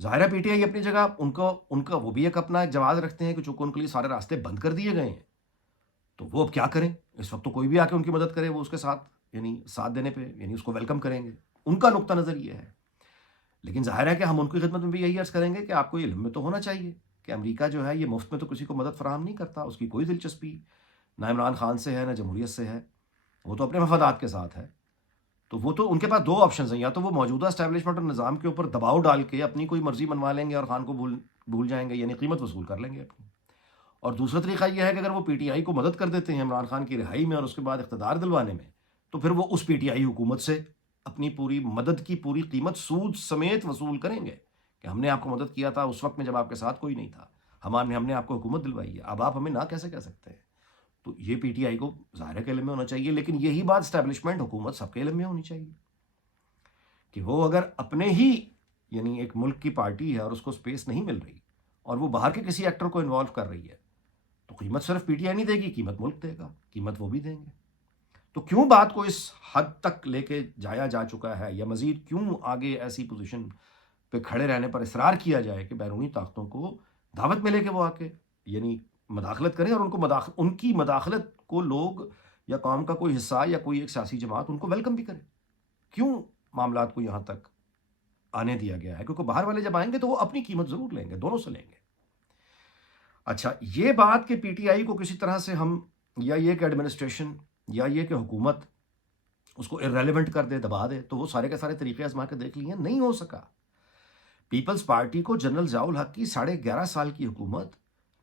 ظاہر ہے P T I اپنی جگہ ان کا وہ بھی ایک اپنا ایک جواز رکھتے ہیں کہ چونکہ ان کے لیے سارے راستے بند کر دیے گئے ہیں، تو وہ اب کیا کریں؟ اس وقت تو کوئی بھی آ کے ان کی مدد کرے وہ اس کے ساتھ یعنی ساتھ دینے پہ یعنی اس کو ویلکم کریں گے، ان کا نقطہ نظر یہ ہے۔ لیکن ظاہر ہے کہ ہم ان کی خدمت میں بھی یہی عرض کریں گے کہ آپ کو علم میں تو ہونا چاہیے کہ امریکہ جو ہے یہ مفت میں تو کسی کو مدد فراہم نہیں کرتا، اس کی کوئی دلچسپی نہ عمران خان سے ہے نہ جمہوریت سے ہے، وہ تو اپنے مفادات کے ساتھ ہے۔ تو وہ تو ان کے پاس دو آپشنز ہیں، یا تو وہ موجودہ اسٹیبلشمنٹ اور نظام کے اوپر دباؤ ڈال کے اپنی کوئی مرضی منوا لیں گے اور خان کو بھول جائیں گے، یعنی قیمت وصول کر لیں گے اپنی، اور دوسرا طریقہ یہ ہے کہ اگر وہ پی ٹی آئی کو مدد کر دیتے ہیں عمران خان کی رہائی میں اور اس کے بعد اقتدار دلوانے میں، تو پھر وہ اس پی ٹی آئی حکومت سے اپنی پوری مدد کی پوری قیمت سود سمیت وصول کریں گے کہ ہم نے آپ کو مدد کیا تھا اس وقت میں جب آپ کے ساتھ کوئی نہیں تھا، ہم نے آپ کو حکومت دلوائی ہے، اب آپ ہمیں نہ کیسے کہہ سکتے ہیں؟ تو یہ پی ٹی آئی کو ظاہر کے علم میں ہونا چاہیے، لیکن یہی بات اسٹیبلشمنٹ حکومت سب کے علم میں ہونی چاہیے کہ وہ اگر اپنے ہی یعنی ایک ملک کی پارٹی ہے اور اس کو سپیس نہیں مل رہی اور وہ باہر کے کسی ایکٹر کو انوالو کر رہی ہے، تو قیمت صرف پی ٹی آئی نہیں دے گی، قیمت ملک دے گا، قیمت وہ بھی دیں گے۔ تو کیوں بات کو اس حد تک لے کے جایا جا چکا ہے، یا مزید کیوں آگے ایسی پوزیشن پہ کھڑے رہنے پر اصرار کیا جائے کہ بیرونی طاقتوں کو دعوت ملے کہ وہ آ کے یعنی مداخلت کریں، اور ان کی مداخلت کو لوگ یا قوم کا کوئی حصہ یا کوئی ایک سیاسی جماعت ان کو ویلکم بھی کرے؟ کیوں معاملات کو یہاں تک آنے دیا گیا ہے؟ کیونکہ باہر والے جب آئیں گے تو وہ اپنی قیمت ضرور لیں گے، دونوں سے لیں گے۔ اچھا، یہ بات کہ پی ٹی آئی کو کسی طرح سے ہم یا یہ کہ ایڈمنسٹریشن یا یہ کہ حکومت اس کو ارریلیونٹ کر دے، دبا دے، تو وہ سارے کے سارے طریقے آزما کے دیکھ لیے، نہیں ہو سکا۔ پیپلز پارٹی کو جنرل ضیاء الحق کی 11.5 سال کی حکومت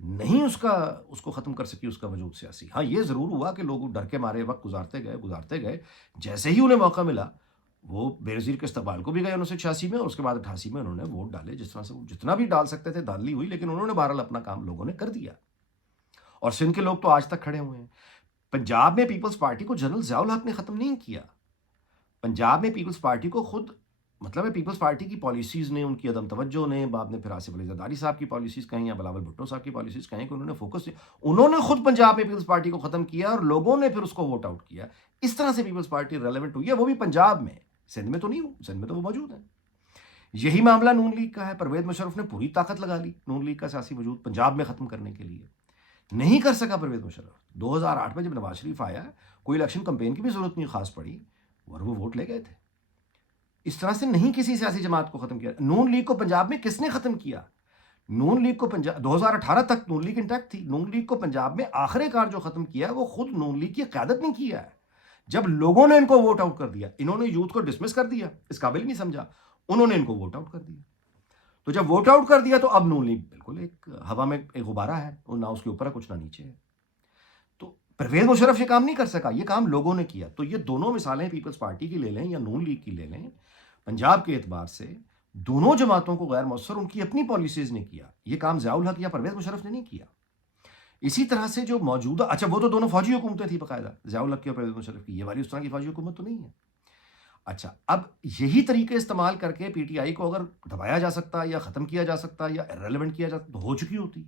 نہیں اس کو ختم کر سکی، اس کا وجود سیاسی۔ ہاں یہ ضرور ہوا کہ لوگ ڈر کے مارے وقت گزارتے گئے، جیسے ہی انہیں موقع ملا وہ بے نظیر کے استقبال کو بھی گئے 1986 میں، اور اس کے بعد 88 میں انہوں نے ووٹ ڈالے، جس طرح سے وہ جتنا بھی ڈال سکتے تھے ڈال لی ہوئی، لیکن انہوں نے بہرحال اپنا کام لوگوں نے کر دیا، اور سندھ کے لوگ تو آج تک کھڑے ہوئے ہیں۔ پنجاب میں پیپلز پارٹی کو جنرل ضیاء الحق نے ختم نہیں کیا، پنجاب میں پیپلز پارٹی کو خود مطلب ہے پیپلز پارٹی کی پالیسیز نے، ان کی عدم توجہ نے، بعد میں پھر آصف علی زرداری صاحب کی پالیسیز کہیں یا بلاول بھٹو صاحب کی پالیسیز کہیں کہ انہوں نے فوکس انہوں نے خود پنجاب میں پیپلز پارٹی کو ختم کیا اور لوگوں نے پھر اس کو ووٹ آؤٹ کیا، اس طرح سے پیپلز پارٹی ریلیونٹ ہوئی ہے، وہ بھی پنجاب میں، سندھ میں تو نہیں ہوں، سندھ میں تو وہ موجود ہیں۔ یہی معاملہ نون لیگ کا ہے، پرویز مشرف نے پوری طاقت لگا لی نون لیگ کا سیاسی وجود پنجاب میں ختم کرنے کے لیے، نہیں کر سکا پرویز مشرف۔ 2008 میں جب نواز شریف آیا، کوئی الیکشن کمپین کی بھی ضرورت نہیں خاص پڑی، اور وہ ووٹ لے گئے تھے۔ اس طرح سے نہیں کسی سیاسی جماعت کو ختم کیا۔ نون لیگ کو پنجاب میں کس نے ختم کیا؟ نون لیگ کو پنجاب 2018 تک نون لیگ انٹیکٹ تھی، نون لیگ کو پنجاب میں آخر کار جو ختم کیا ہے وہ خود نون لیگ کی قیادت نے کیا ہے۔ جب لوگوں نے ان کو ووٹ آؤٹ کر دیا، انہوں نے یوتھ کو ڈسمس کر دیا، اس قابل نہیں سمجھا، انہوں نے ان کو ووٹ آؤٹ کر دیا۔ تو جب ووٹ آؤٹ کر دیا تو اب نون لیگ بالکل ایک ہوا میں ایک غبارہ ہے، اور نہ اس کے اوپر ہے کچھ نہ نیچے ہے۔ تو پرویز مشرف یہ کام نہیں کر سکا، یہ کام لوگوں نے کیا۔ تو یہ دونوں مثالیں پیپلز پارٹی کی لے لیں یا نون لیگ کی لے لیں، پنجاب کے اعتبار سے دونوں جماعتوں کو غیر مؤثر ان کی اپنی پالیسیز نے کیا، یہ کام ضیاء الحق یا پرویز مشرف نے نہیں کیا۔ اسی طرح سے جو موجودہ اچھا وہ تو دونوں فوجی حکومتیں تھیں باقاعدہ، ضیاء الحق کی اور پرویز مشرف کی، یہ والی اس طرح کی فوجی حکومت تو نہیں ہے۔ اچھا، اب یہی طریقے استعمال کر کے پی ٹی آئی کو اگر دبایا جا سکتا یا ختم کیا جا سکتا یا ریلیونٹ کیا جاتا تو ہو چکی ہوتی،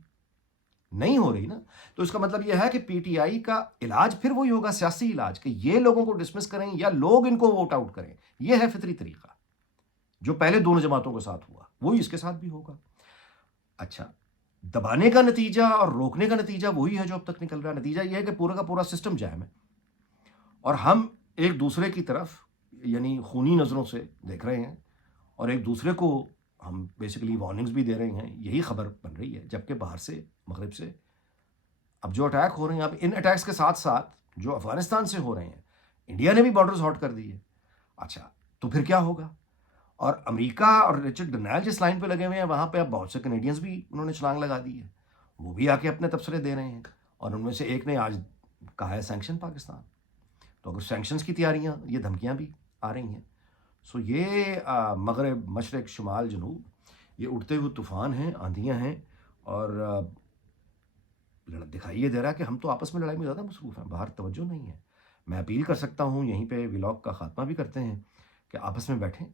نہیں ہو رہی نا۔ تو اس کا مطلب یہ ہے کہ پی ٹی آئی کا علاج پھر وہی ہوگا، سیاسی علاج، کہ یہ لوگوں کو ڈسمس کریں یا لوگ ان کو ووٹ آؤٹ کریں، یہ ہے فطری طریقہ جو پہلے دونوں جماعتوں کے ساتھ ہوا، وہی اس کے ساتھ بھی ہوگا۔ اچھا، دبانے کا نتیجہ اور روکنے کا نتیجہ وہی ہے جو اب تک نکل رہا ہے۔ نتیجہ یہ ہے کہ پورا کا پورا سسٹم جام ہے، اور ہم ایک دوسرے کی طرف یعنی خونی نظروں سے دیکھ رہے ہیں، اور ایک دوسرے کو ہم بیسیکلی وارننگز بھی دے رہے ہیں، یہی خبر بن رہی ہے، جبکہ باہر سے مغرب سے اب جو اٹیک ہو رہے ہیں، اب ان اٹیکس کے ساتھ ساتھ جو افغانستان سے ہو رہے ہیں، انڈیا نے بھی بارڈرز ہاٹ کر دی ہے۔ اچھا، تو پھر کیا ہوگا؟ اور امریکہ اور رچرڈ ڈنائل جس لائن پہ لگے ہوئے ہیں، وہاں پہ اب بہت سے کینیڈینز بھی انہوں نے چھلانگ لگا دی ہے، وہ بھی آ کے اپنے تبصرے دے رہے ہیں، اور ان میں سے ایک نے آج کہا ہے سینکشن پاکستان۔ تو اگر سینکشنز کی تیاریاں، یہ دھمکیاں بھی آ رہی ہیں، سو یہ مغرب مشرق شمال جنوب یہ اٹھتے ہوئے طوفان ہیں، آندھیاں ہیں، اور دکھائی یہ دے رہا ہے کہ ہم تو آپس میں لڑائی میں زیادہ مصروف ہیں، باہر توجہ نہیں ہے۔ میں اپیل کر سکتا ہوں، یہیں پہ ولاگ کا خاتمہ بھی کرتے ہیں، کہ آپس میں بیٹھیں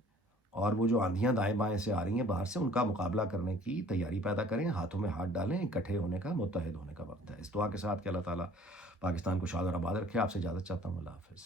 اور وہ جو آندھیاں دائیں بائیں سے آ رہی ہیں باہر سے، ان کا مقابلہ کرنے کی تیاری پیدا کریں، ہاتھوں میں ہاتھ ڈالیں، اکٹھے ہونے کا، متحد ہونے کا وقت ہے۔ اس دعا کے ساتھ کہ اللہ تعالیٰ پاکستان کو شاد اور آباد رکھے، آپ سے اجازت چاہتا ہوں، اللہ حافظ۔